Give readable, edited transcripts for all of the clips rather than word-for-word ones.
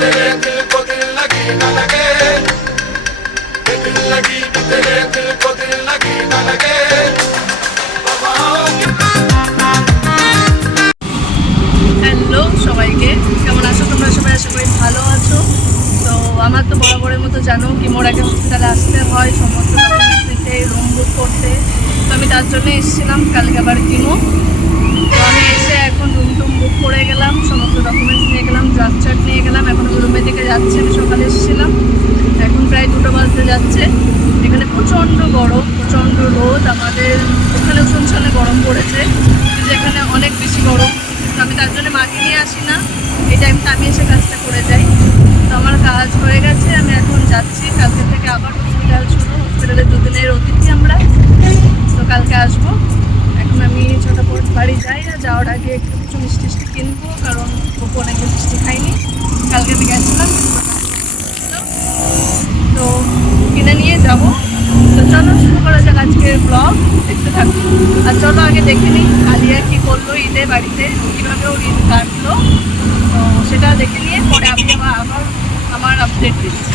Hello সবাইকে, কেমন আছো তোমরা সবাই? আশা করি ভালো আছো। তো আমার তো বরাবরের মতো জানো কি মোর আগে হসপিটালে আসতে হয় সমস্ত ডকুমেন্টস দিতে, রুম বুক করতে। তো আমি তার জন্য এসেছিলাম কালকে আবার কিমো। তো আমি এসে এখন রুম বুক করে গেলাম, সমস্ত ডকুমেন্টস নিয়ে গেলাম, ড্রাফট চার্ট নিয়ে গেলাম। এখন আমি রুমের দিকে যাচ্ছি। আমি সকালে এসেছিলাম, এখন প্রায় 2টো বাজতে যাচ্ছে। এখানে প্রচণ্ড গরম, প্রচণ্ড রোদ। আমাদের ওখানেও শুনশানে গরম পড়েছে, কিন্তু এখানে অনেক বেশি গরম। তো আমি তার জন্য মাকে নিয়ে আসি না, এই টাইমটা আমি এসে কাজটা করে যাই। তো আমার কাজ হয়ে গেছে, আমি এখন যাচ্ছি। কালকে থেকে আবার হসপিটাল শুরু, হসপিটালে 2 দিনের অতিথি আমরা। তো কালকে আসবো। এখন আমি ছোটাপট বাড়ি যাই, আর যাওয়ার আগে একটু কিছু মিষ্টি কিনবো, কারণ ওকে অনেকদিন মিষ্টি খাইনি। কালকে আমি গেছিলাম, তো কিনে নিয়ে যাবো। তো চলো শুরু করা যাক আজকের ব্লগ, দেখতে থাকো। আর চলো আগে দেখে নিই আলিয়া কি করলো ঈদে বাড়িতে, কীভাবে ওর ঈদ কাটলো। তো সেটা দেখে নিয়ে পরে আমি আবার আমার আপডেট দিচ্ছি।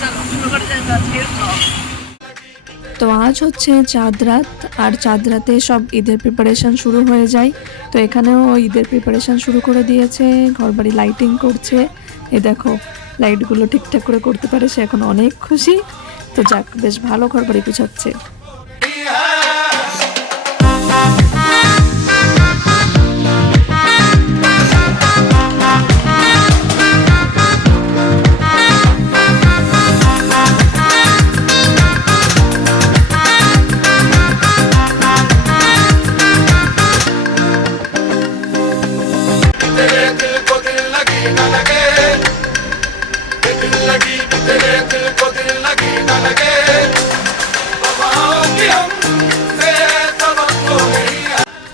চলো শুরু করা যাক আজকের ব্লগ। তো আজ হচ্ছে চাঁদ রাত, আর চাঁদ রাতে সব ঈদের প্রিপারেশন শুরু হয়ে যায়। তো এখানেও ঈদের প্রিপারেশন শুরু করে দিয়েছে, ঘরবাড়ি লাইটিং করছে। এ দেখো লাইটগুলো ঠিকঠাক করে করতে পারে, সে এখন অনেক খুশি। তো যাক, বেশ ভালো ঘরবাড়ি গুছাচ্ছে।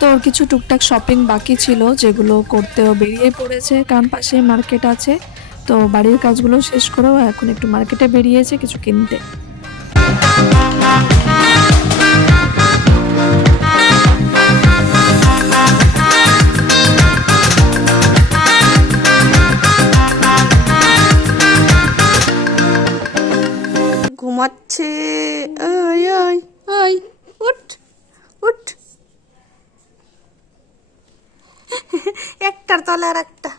তোর কিছু টুকটাক শপিং বাকি ছিল, যেগুলো করতেও বেরিয়ে পড়েছে, কারণ পাশে মার্কেট আছে। তো বাড়ির কাজগুলো শেষ করেও এখন একটু মার্কেটে বেরিয়েছে কিছু কিনতে। ঘুমাচ্ছে। ওই ওই ওই উঠ উঠ, একটার তলে আর একটা।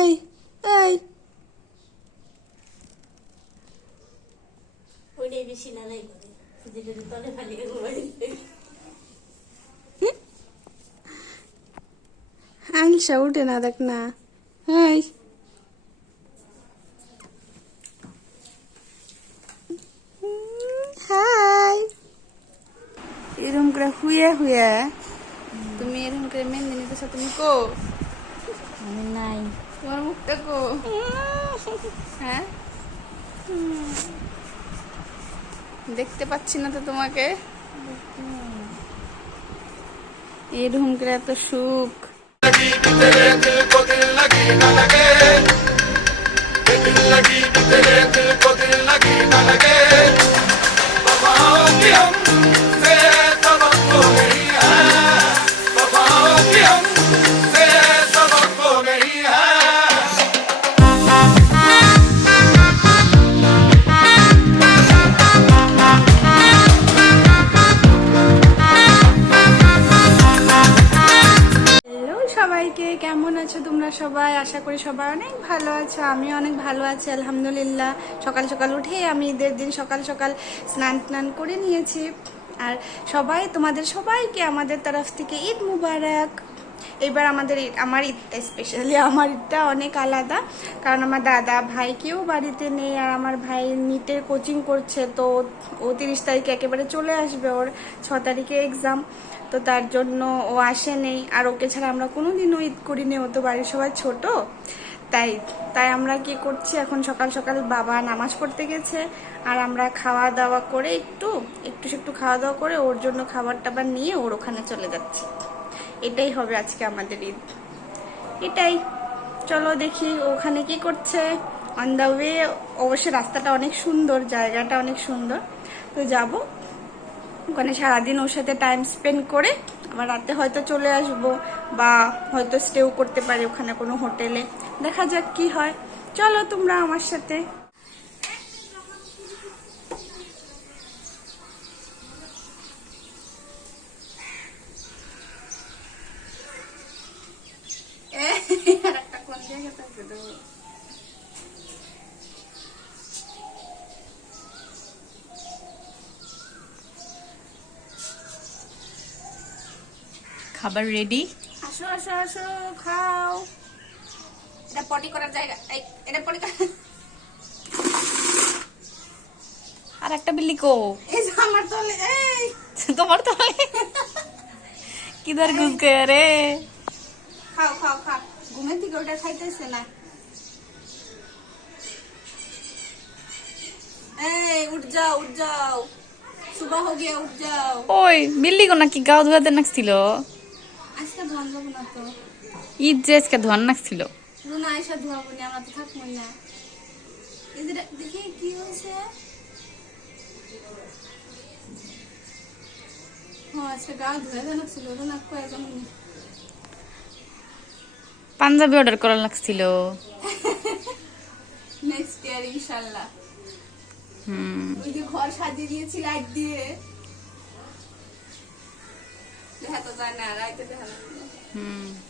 এই এই ওইটাই বেশি লড়াই করে, যেটা তলে ফালিয়ে ঘুমাই। আইলসা উঠে না, দেখ না। এই হাই, এরকম করে হুয়ে হুয়ে তুমি এরকম করে মেহেন্দি নিতেছ, তুমি কো? আমি নাই, তোমার মুখটা কো? হ্যাঁ, দেখতে পাচ্ছি না তো তোমাকে। এরকম করে এত সুখ। সবাইকে কেমন আছো তোমরা সবাই? আশা করি সবাই অনেক ভালো আছো, আমি অনেক ভালো আছি আলহামদুলিল্লাহ। সকাল সকাল উঠে আমি ঈদের দিন সকাল সকাল স্নান করে নিয়েছি। আর সবাই, তোমাদের সবাইকে আমাদের তরফ থেকে ঈদ মুবারক। এবার আমাদের আমার ঈদটা স্পেশালি, আমার ঈদটা অনেক আলাদা, কারণ আমার দাদা ভাই কেউ বাড়িতে নেই। আর আমার ভাই নিটের কোচিং করছে, তো ও 30 তারিখে একেবারে চলে আসবে, ওর 6 তারিখে এক্সাম। তো তার জন্য ও আসে নেই। আর ওকে ছাড়া আমরা কোনোদিনও ঈদ করিনি, ও তো বাড়ির সবাই ছোট। তাই তাই আমরা কি করছি, এখন সকাল সকাল বাবা নামাজ পড়তে গেছে, আর আমরা খাওয়া দাওয়া করে একটু খাওয়া দাওয়া করে ওর জন্য খাবার টাবার নিয়ে ওর ওখানে চলে যাচ্ছি। এটাই হবে আজকে আমাদের ঈদ, এটাই। চলো দেখি ওখানে কি করছে। অন দ্য ওয়ে, অবশ্যই রাস্তাটা অনেক সুন্দর, জায়গাটা অনেক সুন্দর। তো যাব ওখানে, সারাদিন ওর সাথে টাইম স্পেন্ড করে আবার রাতে হয়তো চলে আসব, বা হয়তো স্টেও করতে পারি ওখানে কোনো হোটেলে, দেখা যাক কি হয়। চলো তোমরা আমার সাথে। আরেকটা কোন জায়গায় থাকবে দেবো? খাবার রেডি। আসো আসো আসো, খাও। এটা পটি করার জায়গা, এই এটা পটি করার, আর একটা বিল্লি কো এই যে আমার তলে, এই তোমার তো কিধার ঘুস গয়া রে। খাও খাও খাও, ঘুমের থেকে ওটা খাইতেছে না। এই উঠ যাও উঠ যাও, সুবহ হো গিয়া, উঠ যাও। ওই বিল্লি কো নাকি গাও ধোয়াতে নাকছিল? আজকে ধোয়ান যাবো না তো, ঈদ যে আজকে ধোয়ান নাকছিল। রুনা আয়সা ধোয়াবো না, আমরা তো থাকবো না। এই যে দেখি কি হয়েছে। হ্যাঁ আজকে গা ধুয়ে দেওয়া ছিল, রুনা কয়ে যেমন পাঞ্জাবি অর্ডার করা লাগছিল। নেক্সট ইয়ার ইনশাল্লাহ। হুম, ওই যে ঘর সাজিয়ে দিয়েছি লাইট দিয়ে, দেখা তো যায় না, রাইতে দেখা না।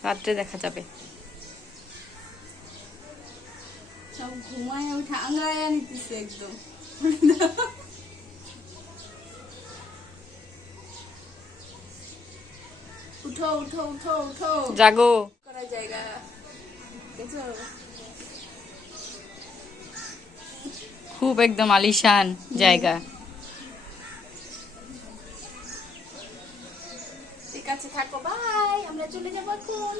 রাত্রে দেখা যাবে। সব ঘুমায় উঠে আংরায় নিতেছে একদম। উঠো উঠো উঠো উঠো, জাগো। করার জায়গা দেখছো? খুব একদম আলিশান জায়গা। ঠিক আছে থাকো, বাই, আমরা চলে যাবো এখন।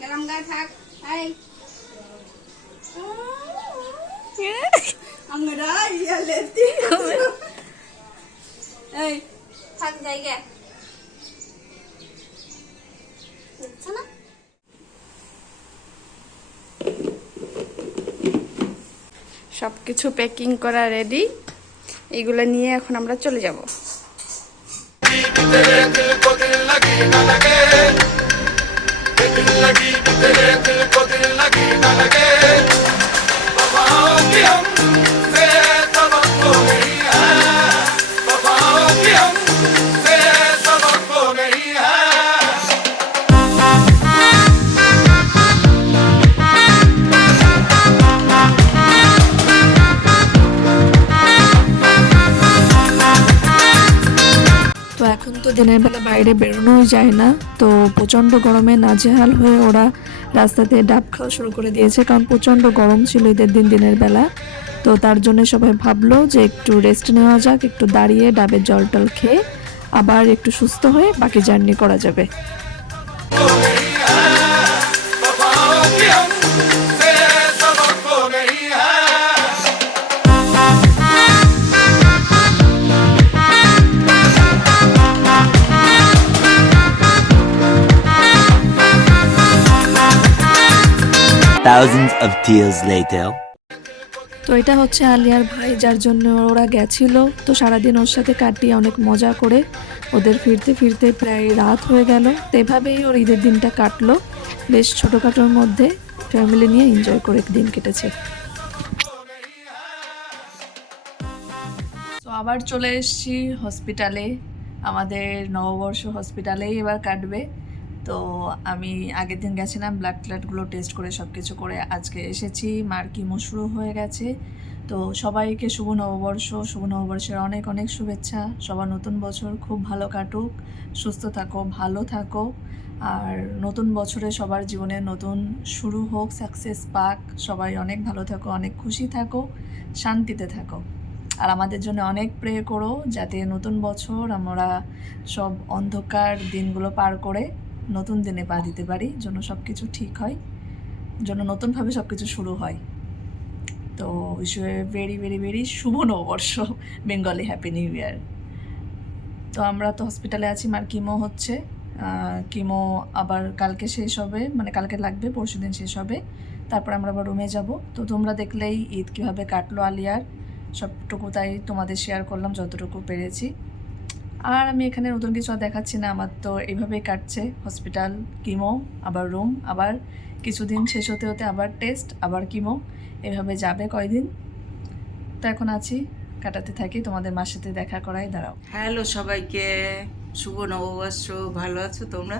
গেলাম গা, থাক। এই আমরা ইয়ালেতি, এই থাক জায়গা, দেখছো না? সবকিছু প্যাকিং করা রেডি, এগুলো নিয়ে এখন আমরা চলে যাব। তো এখন তো দিনের বেলা বাইরে বেরোনোই যায় না, তো প্রচণ্ড গরমে নাজেহাল হয়ে ওরা রাস্তাতে ডাব খাওয়া শুরু করে দিয়েছে, কারণ প্রচণ্ড গরম ছিল ঈদের দিনের বেলা। তো তার জন্য সবাই ভাবলো যে একটু রেস্ট নেওয়া যাক, একটু দাঁড়িয়ে ডাবের জল টল খেয়ে আবার একটু সুস্থ হয়ে বাকি জার্নি করা যাবে। Thousands of tears later. তো এটা হচ্ছে আলিয়ার ভাই, যার জন্য ওরা গেছিল। তো সারাদিন ওর সাথে কাটিয়ে অনেক মজা করে ওদের ফিরতে ফিরতে প্রায় রাত হয়ে গেল। তো এভাবেই ওর ঈদের দিনটা কাটলো, বেশ ছোটোখাটোর মধ্যে ফ্যামিলি নিয়ে এনজয় করে দিন কেটেছে। তো আবার চলে এসেছি হসপিটালে, আমাদের নববর্ষ হসপিটালেই এবার কাটবে। তো আমি আগের দিন গেছিলাম, ব্লাড ট্লাডগুলো টেস্ট করে সব কিছু করে আজকে এসেছি। মার কিমো শুরু হয়ে গেছে। তো সবাইকে শুভ নববর্ষ, শুভ নববর্ষের অনেক অনেক শুভেচ্ছা। সবার নতুন বছর খুব ভালো কাটুক, সুস্থ থাকো, ভালো থাকো। আর নতুন বছরে সবার জীবনে নতুন শুরু হোক, সাকসেস পাক। সবাই অনেক ভালো থাকো, অনেক খুশি থাকো, শান্তিতে থাকো। আর আমাদের জন্য অনেক প্রে করো, যাতে নতুন বছর আমরা সব অন্ধকার দিনগুলো পার করে নতুন দিনে পা দিতে পারি, যেন সব কিছু ঠিক হয়, যেন নতুনভাবে সব কিছু শুরু হয়। তো wish you a very very very শুভ নববর্ষ, বেঙ্গলি হ্যাপি নিউ ইয়ার। তো আমরা তো হসপিটালে আছি, মার কিমো হচ্ছে। কিমো আবার কালকে শেষ হবে, মানে কালকে লাগবে, পরশু দিন শেষ হবে। তারপর আমরা আবার রুমে যাব। তো তোমরা দেখলেই ঈদ কীভাবে কাটলো আলিয়ার, সবটুকু তাই তোমাদের শেয়ার করলাম যতটুকু পেরেছি। আর আমি এখানে নতুন কিছু আর দেখাচ্ছি না, আমার তো এইভাবেই কাটছে, হসপিটাল, কিমো, আবার রুম, আবার কিছুদিন শেষ হতে হতে আবার টেস্ট, আবার কিমো, এভাবে যাবে কয়দিন। তো এখন আছি, কাটাতে থাকি, তোমাদের মার সাথে দেখা করাই। দাঁড়াও। হ্যালো সবাইকে, শুভ নববর্ষ। ভালো আছো তোমরা?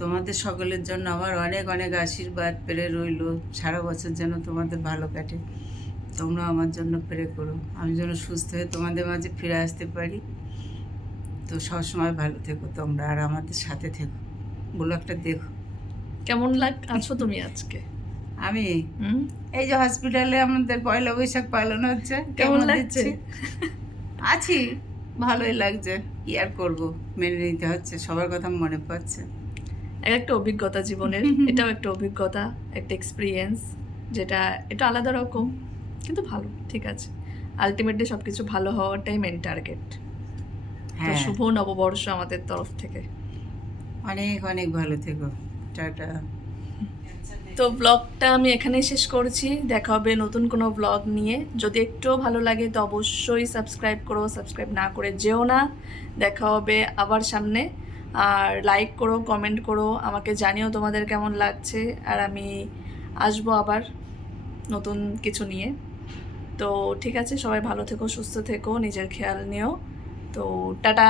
তোমাদের সকলের জন্য আমার অনেক অনেক আশীর্বাদ পেরে রইলো, সারা বছর যেন তোমাদের ভালো কাটে। তোমরা আমার জন্য প্রে করো, আমি যেন সুস্থ হয়ে তোমাদের মাঝে ফিরে আসতে পারি। তো সবসময় ভালো থেকো তোমরা, আর আমাদের সাথে থেকো। ব্লগটা দেখো। কেমন আছো তুমি আজকে? আমি হুম, এই যে হসপিটালে আমাদের পয়লা বৈশাখ পালন হচ্ছে, কেমন লাগছে? দিচ্ছে? আছি, ভালোই লাগছে। কি আর করবো, মেনে নিতে হচ্ছে, সবার কথা মনে পড়ছে। একটা অভিজ্ঞতা জীবনের, এটাও একটা অভিজ্ঞতা, একটা এক্সপিরিয়েন্স, যেটা এটা আলাদা রকম, কিন্তু ভালো, ঠিক আছে। আলটিমেটলি সব কিছু ভালো হওয়াটাই মেন টার্গেট। তো হ্যাঁ, শুভ নববর্ষ আমাদের তরফ থেকে। অনেক অনেক ভালো থেকো। টাটা। তো ব্লগটা আমি এখানেই শেষ করছি, দেখা হবে নতুন কোনো ব্লগ নিয়ে। যদি একটুও ভালো লাগে তো অবশ্যই সাবস্ক্রাইব করো, সাবস্ক্রাইব না করে যেও না। দেখা হবে আবার সামনে, আর লাইক করো, কমেন্ট করো, আমাকে জানিও তোমাদের কেমন লাগছে, আর আমি আসবো আবার নতুন কিছু নিয়ে। তো ঠিক আছে, সবাই ভালো থেকো, সুস্থ থেকো, নিজের খেয়াল নিও। তো টাটা।